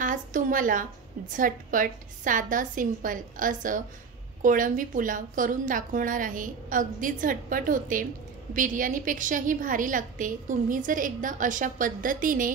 आज तुम्हाला झटपट साधा सिंपल असं कोळंबी पुलाव करून दाखवणार आहे। अगदी झटपट होते, बिर्याणीपेक्षाही भारी लागते। तुम्ही जर एकदा अशा पद्धतीने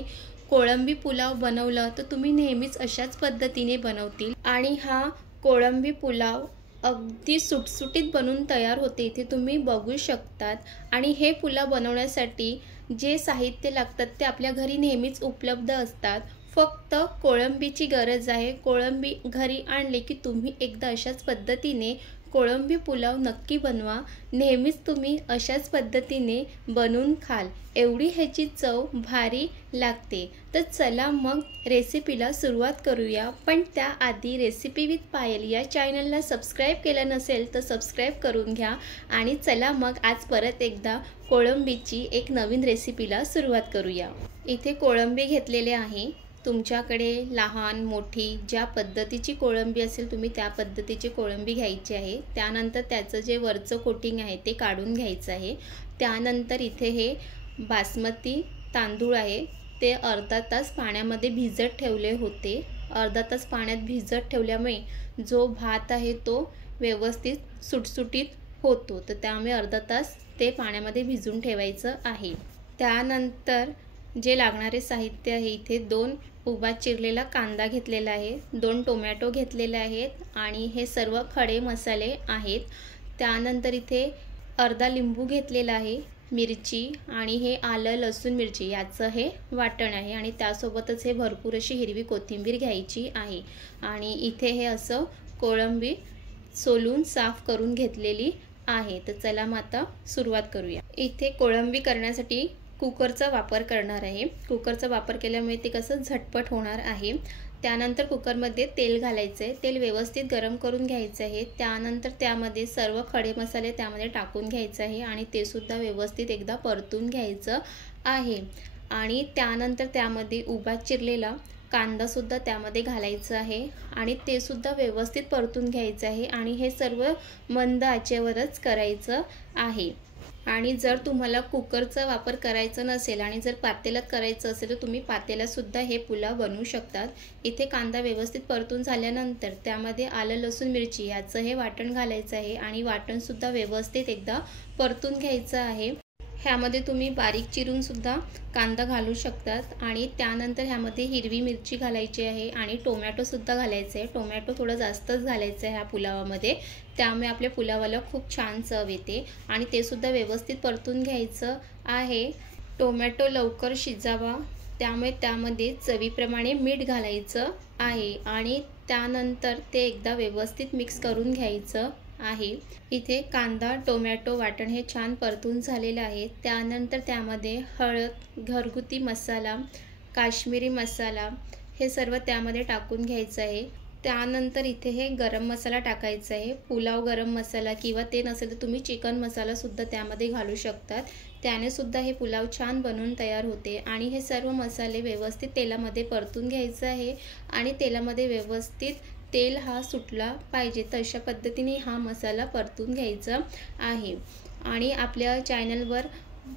कोळंबी पुलाव बनवलं तर तुम्ही नेहमीच अशाच पद्धतीने बनवतील आणि हा कोळंबी पुलाव अगदी सुटसुटीत बनून तयार होते। इथे तुम्ही बघू शकतात आणि हे पुलाव बनवण्यासाठी जे साहित्य लागतात ते आपल्या घरी नेहमीच उपलब्ध असतात। फक्त कोळंबीची गरज आहे। कोळंबी घरी आणले की तुम्ही एकदा अशाच पद्धतीने कोळंबी पुलाव नक्की बनवा। नेहमीच तुम्ही अशाच पद्धतीने बनवून खाल, एवढी ह्याची चव भारी लागते। तर चला मग रेसिपीला सुरुवात करूया। पण त्याआधी रेसिपी विथ पायल या चॅनलला सबस्क्राईब केलं नसेल तर सबस्क्राईब करून घ्या आणि चला मग आज परत एकदा कोळंबीची एक नवीन रेसिपीला सुरुवात करूया। इथे कोळंबी घेतलेले आहे। तुमच्याकडे लहान मोठी ज्या पद्धतीची कोळंबी असेल तुम्ही त्या पद्धतीची कोळंबी घ्यायची आहे। त्यानंतर त्याचं जे वरचं कोटिंग आहे ते काढून घ्यायचं आहे। त्यानंतर इथे हे बासमती तांदूळ आहे, ते अर्धा तास पाण्यामध्ये भिजत ठेवले होते। अर्धा तास पाण्यात भिजत ठेवल्यामुळे जो भात आहे तो व्यवस्थित सुटसुटीत होतो, तर त्यामुळे अर्धा तास ते पाण्यामध्ये भिजून ठेवायचं आहे। त्यानंतर जे लागणारे साहित्य आहे, इथे 2 उभा चिरलेला कांदा घेतलेला आहे, 2 टोमॅटो घेतलेले आहेत आणि हे सर्व खडे मसाले आहेत। त्यानंतर इथे अर्धा लिंबू घेतलेला आहे, मिरची आणि हे आलं लसूण मिरची याचं हे वाटण आहे आणि त्यासोबतच हे भरपूर अशी हिरवी कोथिंबीर घ्यायची आहे। आणि इथे हे असं कोळंबी सोलून साफ करून घेतलेली आहे। तर चला मग आता सुरुवात करूया। इथे कोळंबी करण्यासाठी कुकरचा वापर करणार आहे। कुकरचा वापर केल्यामुळे ते कसं झटपट होणार आहे। त्यानंतर कुकरमध्ये तेल घालायचं आहे, तेल व्यवस्थित गरम करून घ्यायचं आहे। त्यानंतर त्यामध्ये सर्व खडे मसाले त्यामध्ये टाकून घ्यायचे आहे आणि ते सुद्धा व्यवस्थित एकदा परतून घ्यायचं आहे। आणि त्यानंतर त्यामध्ये उभा चिरलेला कांदा सुद्धा त्यामध्ये घालायचं आहे आणि ते सुद्धा व्यवस्थित परतून घ्यायचं आहे आणि हे सर्व मंद आचेवरच करायचं आहे। आणि जर तुम्हाला कुकरचा वापर करायचा नसेल आणि जर पातेल्यात करायचं असेल तर तुम्ही पातेल्यात सुद्धा हे पुलाव बनवू शकतात। इथे कांदा व्यवस्थित परतून झाल्यानंतर त्यामध्ये आलं लसूण मिरची याचं हे वाटण घालायचं आहे आणि वाटण सुद्धा व्यवस्थित एकदा परतून घ्यायचं आहे। ह्यामध्ये तुम्ही बारीक चिरून सुद्धा कांदा घालू शकतात आणि त्यानंतर ह्यामध्ये हिरवी मिरची घालायची आहे आणि टोमॅटो सुद्धा घालायचं आहे। टोमॅटो थोडं जास्तच घालायचं आहे ह्या पुलावामध्ये, त्यामुळे आपल्या पुलावाला खूप छान चव येते आणि ते सुद्धा व्यवस्थित परतून घ्यायचं आहे। टोमॅटो लवकर शिजावा त्यामुळे त्यामध्ये चवीप्रमाणे मीठ घालायचं आहे आणि त्यानंतर ते एकदा व्यवस्थित मिक्स करून घ्यायचं आहे। इथे कांदा टोमॅटो वाटण हे छान परतून झालेलं आहे। त्यानंतर त्यामध्ये हळद, घरगुती मसाला, काश्मीरी मसाला हे सर्व त्यामध्ये टाकून घ्यायचं आहे। त्यानंतर इथे हे गरम मसाला टाकायचा आहे, पुलाव गरम मसाला, किंवा ते नसेल तर तुम्ही चिकन मसाला सुद्धा त्यामध्ये घालू शकतात। त्याने सुद्धा हे पुलाव छान बनवून तयार होते आणि हे सर्व मसाले व्यवस्थित तेलामध्ये परतून घ्यायचं आहे आणि तेलामध्ये व्यवस्थित तेल हा सुटला पाहिजे तर अशा पद्धतीने हा मसाला परतून घ्यायचा आहे। आणि आपल्या चॅनलवर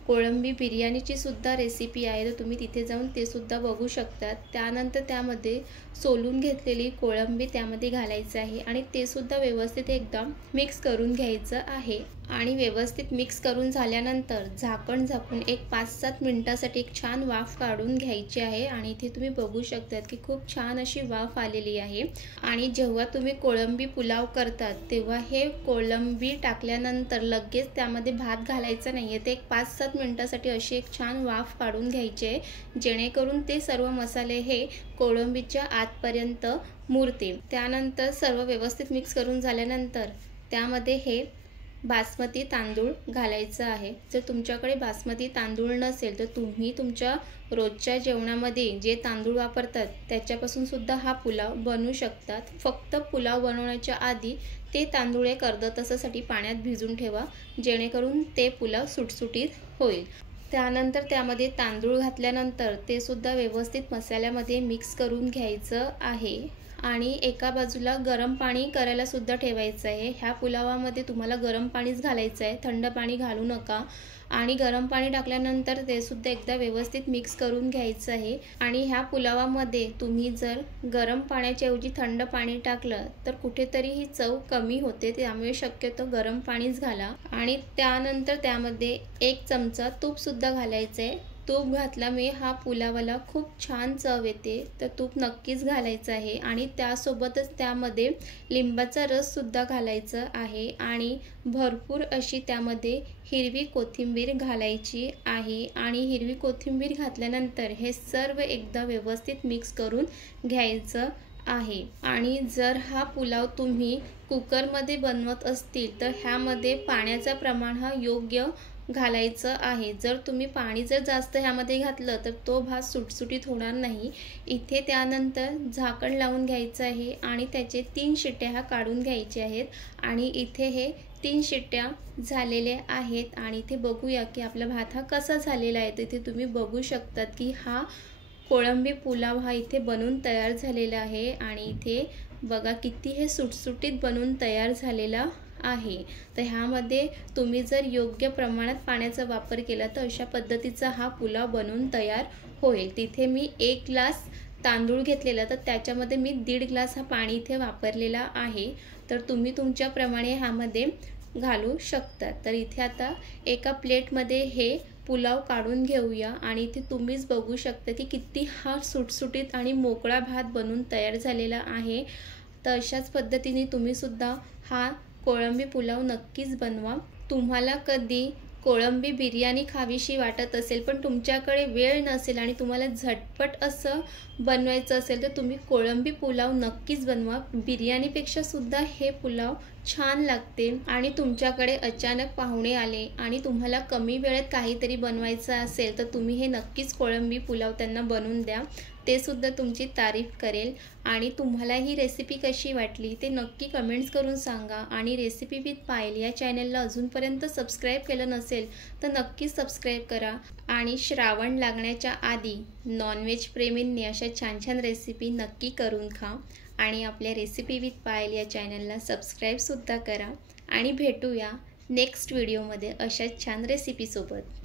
कोळंबी बिर्याणीची सुद्धा रेसिपी आहे, तर तुम्ही तिथे जाऊन ते सुद्धा बघू शकतात। त्यानंतर त्यामध्ये सोलून घेतलेली कोळंबी त्यामध्ये घालायचं आहे आणि ते सुद्धा व्यवस्थित एकदा मिक्स करून घ्यायचं आहे। आणि व्यवस्थित मिक्स करून झाल्यानंतर झाकण झाकून एक 5-7 मिनिटासाठी एक छान वाफ काढून घ्यायची आहे आणि इथे तुम्ही बघू शकतात की खूप छान अशी वाफ आलेली आहे। आणि जेव्हा तुम्ही कोळंबी पुलाव करतात तेव्हा हे कोळंबी टाकल्यानंतर लगेच त्यामध्ये भात घालायचा नाही आहे, ते एक 5-7 मिनिटासाठी अशी एक छान वाफ काढून घ्यायची आहे, जेणेकरून ते सर्व मसाले हे कोळंबीच्या आतपर्यंत मुरते। त्यानंतर सर्व व्यवस्थित मिक्स करून झाल्यानंतर त्यामध्ये हे बासमती तांदूळ घालायचं आहे। जर तुमच्याकडे बासमती तांदूळ नसेल तर तुम्ही तुमच्या रोजच्या जेवणामध्ये जे तांदूळ वापरतात त्याच्यापासून सुद्धा हा पुलाव बनवू शकतात। फक्त पुलाव बनवण्याच्या आधी ते तांदूळ एक अर्धा तासासाठी पाण्यात भिजून ठेवा, जेणेकरून ते पुलाव सुटसुटीत होईल। त्यानंतर त्यामध्ये तांदूळ घातल्यानंतर ते सुद्धा व्यवस्थित मसाल्यामध्ये मिक्स करून घ्यायचं आहे आणि एका बाजूला गरम पाणी करायला सुद्धा ठेवायचं आहे। ह्या पुलावामध्ये तुम्हाला गरम पाणीच घालायचं आहे, थंड पाणी घालू नका। आणि गरम पाणी टाकल्यानंतर ते सुद्धा एकदा व्यवस्थित मिक्स करून घ्यायचं आहे। आणि ह्या पुलावामध्ये तुम्ही जर गरम पाण्याच्या ऐवजी थंड पाणी टाकलं तर कुठेतरी ही चव कमी होते, त्यामुळे शक्यतो गरम पाणीच घाला। आणि त्यानंतर त्यामध्ये 1 चमचा तूप सुद्धा घालायचं आहे। तूप घातल्यामुळे हा पुलावाला खूप छान चव येते, तर तूप नक्कीच घालायचं आहे। आणि त्यासोबतच त्यामध्ये लिंबाचा रस सुद्धा घालायचा आहे आणि भरपूर अशी त्यामध्ये हिरवी कोथिंबीर घालायची आहे। आणि हिरवी कोथिंबीर घातल्यानंतर हे सर्व एकदा व्यवस्थित मिक्स करून घ्यायचं आहे। आणि जर हा पुलाव तुम्ही कुकरमध्ये बनवत असतील तर ह्यामध्ये पाण्याचं प्रमाण हा योग्य घालायचं आहे। जर तुम्ही पाणी जास्त ह्यामध्ये घातलं तर तो भात सुटसुटीत होणार नाही। इथे त्यानंतर झाकण लावून घ्यायचं आहे आणि त्याचे 3 शिट्ट्या ह्या काढून घ्यायच्या आहेत। आणि इथे हे 3 शिट्ट्या झालेल्या आहेत। आणि इथे बघूया की आपला भात हा कसा झालेला आहे। तर इथे तुम्ही बघू शकतात की हा कोळंबी पुलाव हा इथे बनून तयार झालेला आहे। आणि इथे बघा किती हे सुटसुटीत बनून तयार झालेला आहे। तर ह्यामध्ये तुम्ही जर योग्य प्रमाणात पाण्याचा वापर केला तर अशा पद्धतीचा हा पुलाव बनून तयार होईल। तिथे मी 1 ग्लास तांदूळ घेतलेला, तर त्याच्यामध्ये मी 1.5 ग्लास हा पाणी इथे वापरलेला आहे। तर तुम्ही तुमच्याप्रमाणे ह्यामध्ये घालू शकता। तर इथे आता एका प्लेटमध्ये हे पुलाव काढून घेऊया। आणि इथे तुम्हीच बघू शकता की किती हा सुटसुटीत आणि मोकळा भात बनून तयार झालेला आहे। तर अशाच पद्धतीने तुम्ही सुद्धा हा कोळंबी पुलाव नक्कीच बनवा। तुम्हाला कधी कोळंबी बिर्याणी खावीशी वाटत असेल पण तुमच्याकडे वेळ नसेल आणि तुम्हाला झटपट असं बनवायचं असेल तर तुम्ही कोळंबी पुलाव नक्कीच बनवा। बिर्याणीपेक्षा सुद्धा हे पुलाव छान लागते। आणि तुमच्याकडे अचानक पाहुणे आले आणि तुम्हाला कमी वेळेत काहीतरी बनवायचं असेल तर तुम्ही हे नक्कीच कोळंबी पुलाव त्यांना बनवून द्या, ते सुद्धा तुमची तारीफ करेल। आणि तुम्हाला ही रेसिपी कशी वाटली ते नक्की कमेंट्स करून सांगा। आणि रेसिपी विथ पायल या चॅनलला अजूनपर्यंत सबस्क्राईब केलं नसेल तर नक्कीच सबस्क्राईब करा। आणि श्रावण लागण्याच्या आधी नॉनव्हेज प्रेमींनी अशा छान छान रेसिपी नक्की करून खा। आणि आपल्या रेसिपी विथ पायल या चॅनलला सबस्क्राईबसुद्धा करा। आणि भेटूया नेक्स्ट व्हिडिओमध्ये अशाच छान रेसिपीसोबत।